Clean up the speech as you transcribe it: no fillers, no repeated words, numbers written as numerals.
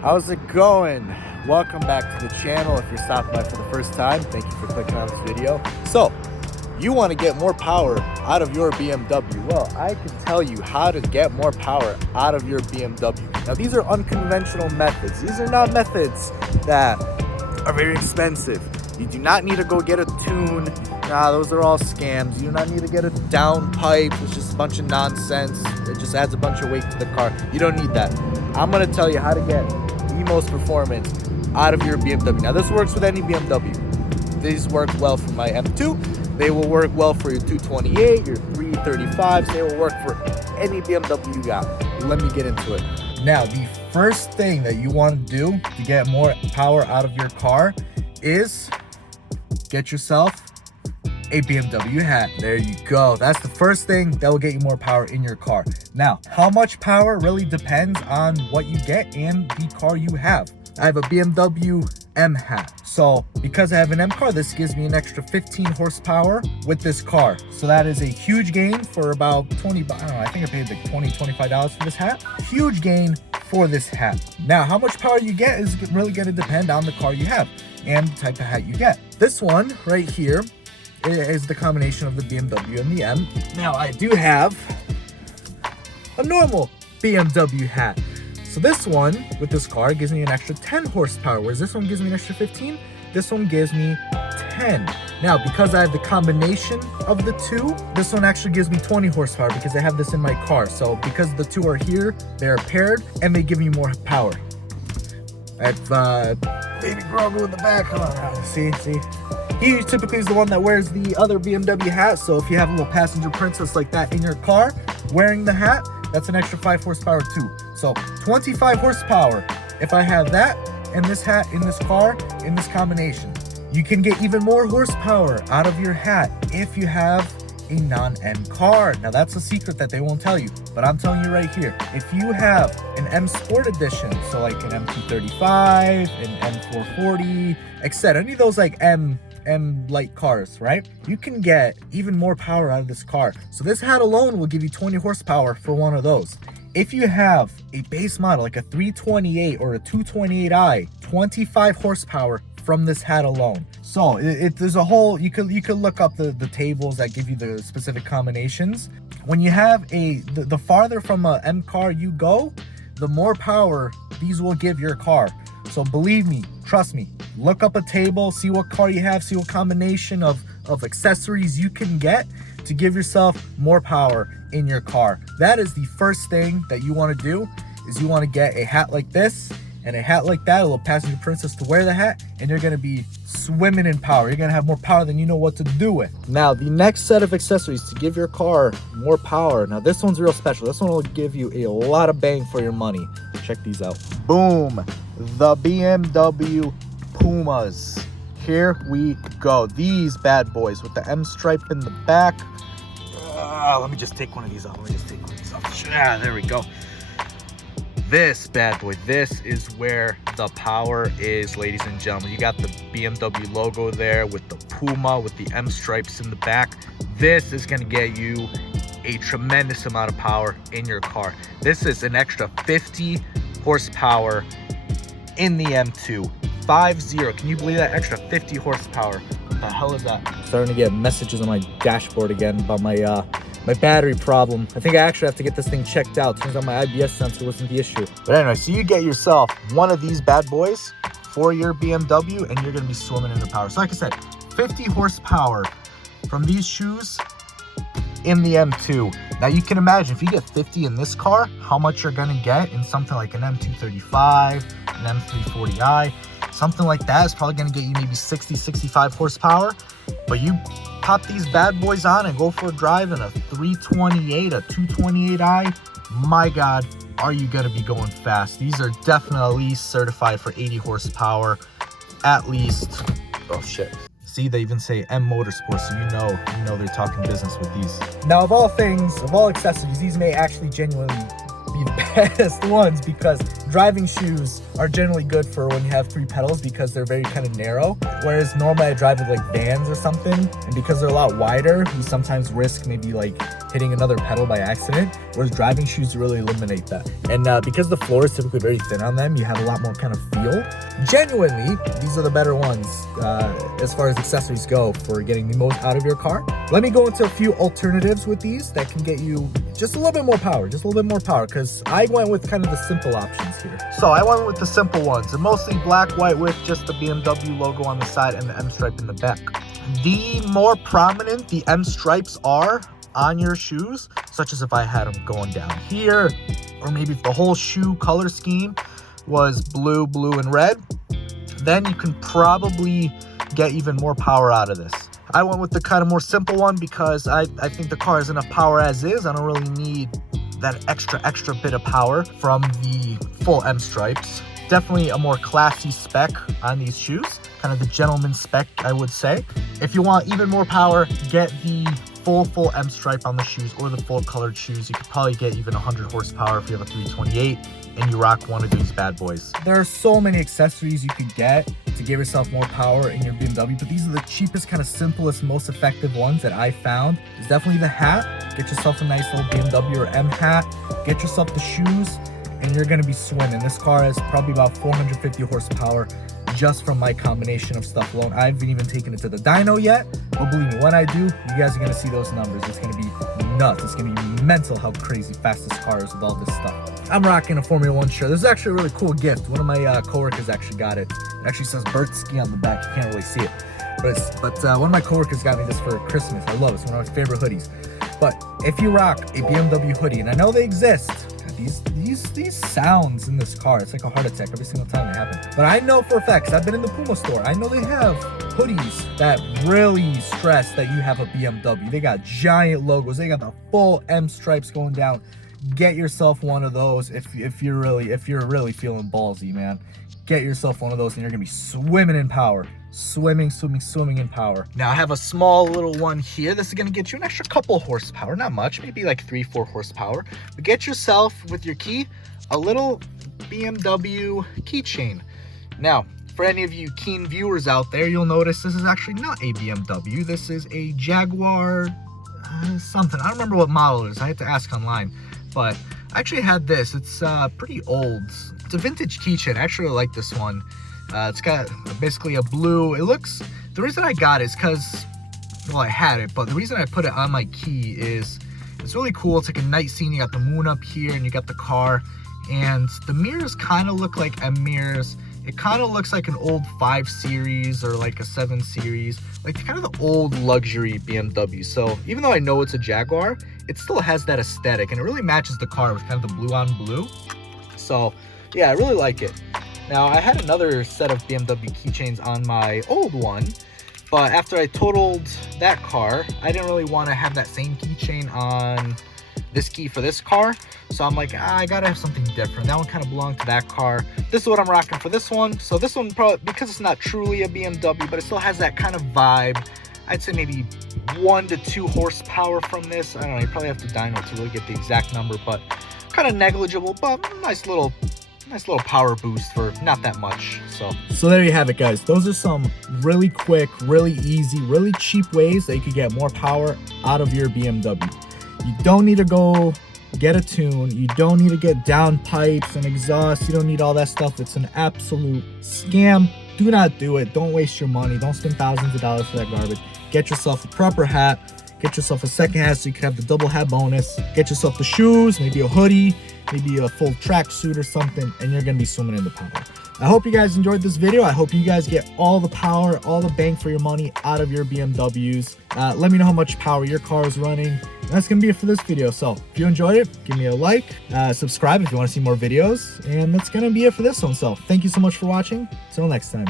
How's it going? Welcome back to the channel. If you're stopping by for the first time, thank you for clicking on this video. So, you want to get more power out of your BMW. Well, I can tell you how to get more power out of your BMW. Now, these are unconventional methods. These are not methods that are very expensive. You do not need to go get a tune. Nah, those are all scams. You do not need to get a downpipe. It's just a bunch of nonsense. It just adds a bunch of weight to the car. You don't need that. I'm gonna tell you how to get the most performance out of your BMW. Now, this works with any BMW. These work well for my M2. They will work well for your 228, your 335s. They will work for any BMW you got. Let me get into it. Now, the first thing that you want to do to get more power out of your car is get yourself a BMW hat. There you go. That's the first thing that will get you more power in your car. Now, how much power really depends on what you get and the car you have. I have a BMW M hat. So because I have an M car, this gives me an extra 15 horsepower with this car. So that is a huge gain for about 20, I don't know, I think I paid like $20, $25 for this hat. Huge gain for this hat. Now, how much power you get is really gonna depend on the car you have and the type of hat you get. This one right here is the combination of the BMW and the M. Now, I do have a normal BMW hat. So this one with this car gives me an extra 10 horsepower, whereas this one gives me an extra 15. This one gives me 10. Now, because I have the combination of the two, this one actually gives me 20 horsepower because I have this in my car. So because the two are here, they're paired and they give me more power. I have baby Grogu in the back. Come on, see. He typically is the one that wears the other BMW hat. So if you have a little passenger princess like that in your car wearing the hat, that's an extra 5 horsepower too. So 25 horsepower if I have that and this hat in this car in this combination. You can get even more horsepower out of your hat if you have a non-M car. Now, that's a secret that they won't tell you, but I'm telling you right here. If you have an M Sport Edition, so like an M235, an M440, etc., any of those like M light cars, right? You can get even more power out of this car. So this hat alone will give you 20 horsepower for one of those. If you have a base model like a 328 or a 228i, 25 horsepower from this hat alone. So there's a whole, you could look up the tables that give you the specific combinations. When you have the farther from a M car you go, the more power these will give your car. So believe me, trust me, look up a table, see what car you have, see what combination of accessories you can get to give yourself more power in your car. That is the first thing that you want to do, is you want to get a hat like this and a hat like that, a little passenger princess to wear the hat, and you're going to be swimming in power. You're going to have more power than you know what to do with. Now, the next set of accessories to give your car more power. Now, this one's real special. This one will give you a lot of bang for your money. Check these out. Boom. The BMW Pumas. Here we go. These bad boys with the M stripe in the back. Let me just take one of these off. Yeah, there we go. This bad boy, this is where the power is, ladies and gentlemen. You got the BMW logo there with the Puma, with the M stripes in the back. This is going to get you a tremendous amount of power in your car. This is an extra 50 horsepower in the M2. 50. Can you believe that? Extra 50 horsepower. What the hell is that? I'm starting to get messages on my dashboard again about my battery problem. I think I actually have to get this thing checked out. Turns out my IBS sensor wasn't the issue. But anyway, so you get yourself one of these bad boys for your BMW and you're gonna be swimming in the power. So like I said, 50 horsepower from these shoes in the M2. Now you can imagine if you get 50 in this car, how much you're gonna get in something like an M235, an M340i. Something like that is probably gonna get you maybe 60, 65 horsepower. But you pop these bad boys on and go for a drive in a 328, a 228i, my God, are you gonna be going fast. These are definitely certified for 80 horsepower, at least. Oh shit. See, they even say M Motorsports, so you know they're talking business with these. Now, of all things, of all accessories, these may actually genuinely be the best ones, because driving shoes are generally good for when you have 3 pedals because they're very kind of narrow, whereas normally I drive with like Vans or something, and because they're a lot wider, you sometimes risk maybe like hitting another pedal by accident, whereas driving shoes really eliminate that. And because the floor is typically very thin on them, you have a lot more kind of feel. Genuinely, these are the better ones as far as accessories go for getting the most out of your car. Let me go into a few alternatives with these that can get you just a little bit more power, because I went with kind of the simple options here. So I went with the simple ones, and mostly black, white with just the BMW logo on the side and the M stripe in the back. The more prominent the M stripes are on your shoes, such as if I had them going down here, or maybe if the whole shoe color scheme was blue, and red, then you can probably get even more power out of this. I went with the kind of more simple one because I think the car has enough power as is. I don't really need that extra bit of power from the full M stripes. Definitely a more classy spec on these shoes, kind of the gentleman spec, I would say. If you want even more power, get the full M stripe on the shoes or the full colored shoes. You could probably get even 100 horsepower if you have a 328 and you rock one of these bad boys. There are so many accessories you could get to give yourself more power in your BMW, but these are the cheapest, kind of simplest, most effective ones that I found. Is definitely the hat. Get yourself a nice little BMW or M hat. Get yourself the shoes, and you're gonna be swimming. This car has probably about 450 horsepower just from my combination of stuff alone. I haven't even taken it to the dyno yet, but believe me, when I do, you guys are gonna see those numbers. It's gonna be nuts. It's gonna be mental how crazy fast this car is with all this stuff. I'm rocking a Formula 1 shirt. This is actually a really cool gift. One of my coworkers actually got it. It actually says Bertski on the back. You can't really see it, but one of my coworkers got me this for Christmas. I love it. It's one of my favorite hoodies. But if you rock a BMW hoodie, and I know they exist, these sounds in this car, it's like a heart attack every single time they happen. But I know for a fact, 'cause I've been in the Puma store, I know they have hoodies that really stress that you have a BMW. They got giant logos. They got the full M stripes going down. Get yourself one of those if you're really feeling ballsy, man. Get yourself one of those and you're gonna be swimming in power. Swimming in power. Now I have a small little one here. This is gonna get you an extra couple horsepower, not much, maybe like 3-4 horsepower. But get yourself with your key a little BMW keychain. Now, for any of you keen viewers out there, you'll notice this is actually not a BMW. This is a Jaguar something. I don't remember what model it is. I had to ask online. But I actually had this. It's pretty old. It's a vintage keychain. I actually like this one. It's got basically a blue. The reason I got it is because, well, I had it, but the reason I put it on my key is it's really cool. It's like a night scene. You got the moon up here and you got the car, and the mirrors kind of look like M mirrors. It kind of looks like an old 5 Series or like a 7 Series, like kind of the old luxury BMW. So even though I know it's a Jaguar, it still has that aesthetic, and it really matches the car with kind of the blue on blue. So yeah, I really like it. Now I had another set of BMW keychains on my old one, but after I totaled that car, I didn't really want to have that same keychain on this key for this car. So I'm like, I gotta have something different. That one kind of belonged to that car. This is what I'm rocking for this one. So this one, probably because it's not truly a BMW, but it still has that kind of vibe. I'd say maybe 1 to 2 horsepower from this. I don't know, you probably have to dyno to really get the exact number, but kind of negligible, but nice little power boost for not that much. So there you have it, guys. Those are some really quick, really easy, really cheap ways that you could get more power out of your BMW. You don't need to go get a tune. You don't need to get down pipes and exhaust. You don't need all that stuff. It's an absolute scam. Do not do it. Don't waste your money. Don't spend thousands of dollars for that garbage. Get yourself a proper hat. Get yourself a second hat so you can have the double hat bonus. Get yourself the shoes, maybe a hoodie, maybe a full tracksuit or something, and you're gonna be swimming in the power. I hope you guys enjoyed this video. I hope you guys get all the power, all the bang for your money out of your BMWs. Let me know how much power your car is running. And that's gonna be it for this video. So if you enjoyed it, give me a like, subscribe if you want to see more videos, and that's gonna be it for this one. So thank you so much for watching. Till next time.